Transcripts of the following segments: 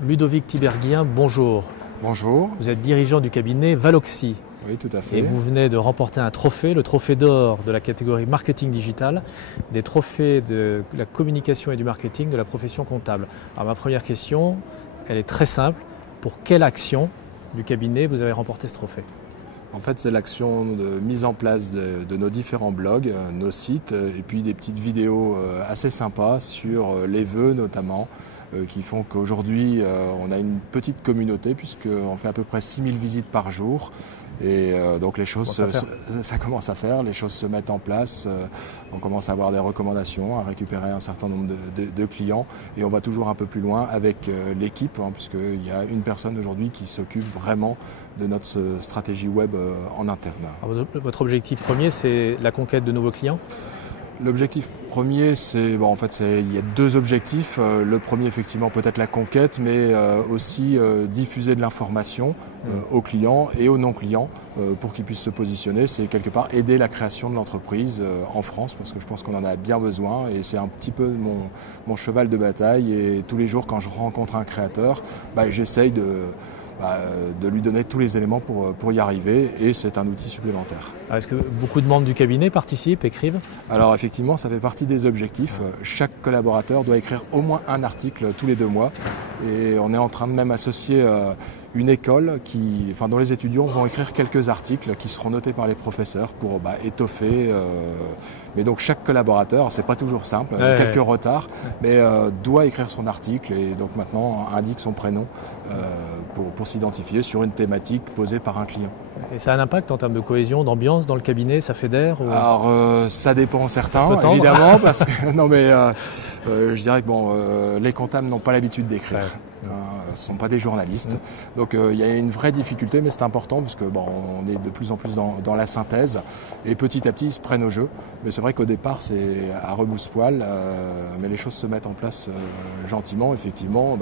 Ludovic Tiberghien, bonjour. Bonjour. Vous êtes dirigeant du cabinet Valoxy. Oui, tout à fait. Et vous venez de remporter un trophée, le trophée d'or de la catégorie marketing digital, des trophées de la communication et du marketing de la profession comptable. Alors ma première question, elle est très simple. Pour quelle action du cabinet vous avez remporté ce trophée? En fait, c'est l'action de mise en place de nos différents blogs, nos sites, et puis des petites vidéos assez sympas sur les vœux notamment, qui font qu'aujourd'hui, on a une petite communauté puisqu'on fait à peu près 6000 visites par jour. Et donc les choses, ça commence à faire, les choses se mettent en place, on commence à avoir des recommandations, à récupérer un certain nombre de clients et on va toujours un peu plus loin avec l'équipe, puisqu'il y a une personne aujourd'hui qui s'occupe vraiment de notre stratégie web en interne. Alors, votre objectif premier, c'est la conquête de nouveaux clients? L'objectif premier, c'est en fait, il y a deux objectifs. Le premier, effectivement, peut-être la conquête, mais aussi diffuser de l'information aux clients et aux non-clients pour qu'ils puissent se positionner. C'est quelque part aider la création de l'entreprise en France, parce que je pense qu'on en a bien besoin et c'est un petit peu mon cheval de bataille. Et tous les jours, quand je rencontre un créateur, j'essaye de lui donner tous les éléments pour y arriver et c'est un outil supplémentaire. Est-ce que beaucoup de membres du cabinet participent, écrivent? Alors effectivement, ça fait partie des objectifs. Chaque collaborateur doit écrire au moins un article tous les 2 mois et on est en train de même associer une école dont les étudiants vont écrire quelques articles qui seront notés par les professeurs pour étoffer. Mais donc chaque collaborateur, c'est pas toujours simple, il y a quelques retards, mais doit écrire son article et donc maintenant indique son prénom pour s'identifier sur une thématique posée par un client. Et ça a un impact en termes de cohésion, d'ambiance dans le cabinet, ça fédère ou... Alors ça dépend certains, évidemment, parce que non mais je dirais que les comptables n'ont pas l'habitude d'écrire. Ce ne sont pas des journalistes. Donc il y a une vraie difficulté, mais c'est important parce que on est de plus en plus dans la synthèse et petit à petit ils se prennent au jeu. Mais c'est vrai qu'au départ c'est à rebrousse-poil, mais les choses se mettent en place gentiment. Effectivement,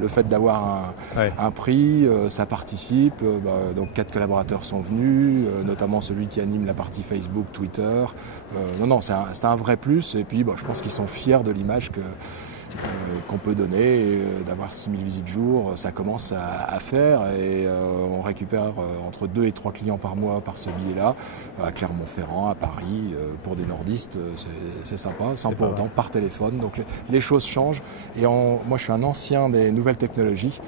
le fait d'avoir un prix, ça participe. Donc 4 collaborateurs sont venus, notamment celui qui anime la partie Facebook, Twitter. C'est un vrai plus. Et puis je pense qu'ils sont fiers de l'image qu'on peut donner, d'avoir 6000 visites jour, ça commence à faire et on récupère entre 2 et 3 clients par mois par ce biais-là, à Clermont-Ferrand, à Paris, pour des nordistes, c'est sympa, sans pour autant par téléphone, donc les choses changent et moi je suis un ancien des nouvelles technologies,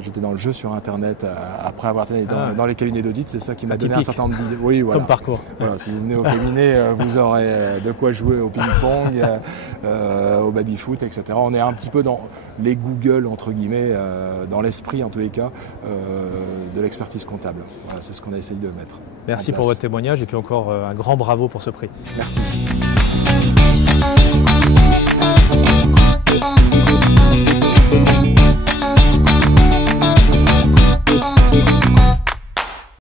j'étais dans le jeu sur internet après avoir été dans les cabinets d'audit, c'est ça qui m'a donné un certain nombre d'idées. Oui, voilà. Comme parcours. Voilà, si vous venez au cabinet, vous aurez de quoi jouer au ping-pong, au baby-foot, etc. On est un petit peu dans les Google, entre guillemets, dans l'esprit, en tous les cas, de l'expertise comptable. Voilà, c'est ce qu'on a essayé de mettre. Merci pour votre témoignage et puis encore un grand bravo pour ce prix. Merci.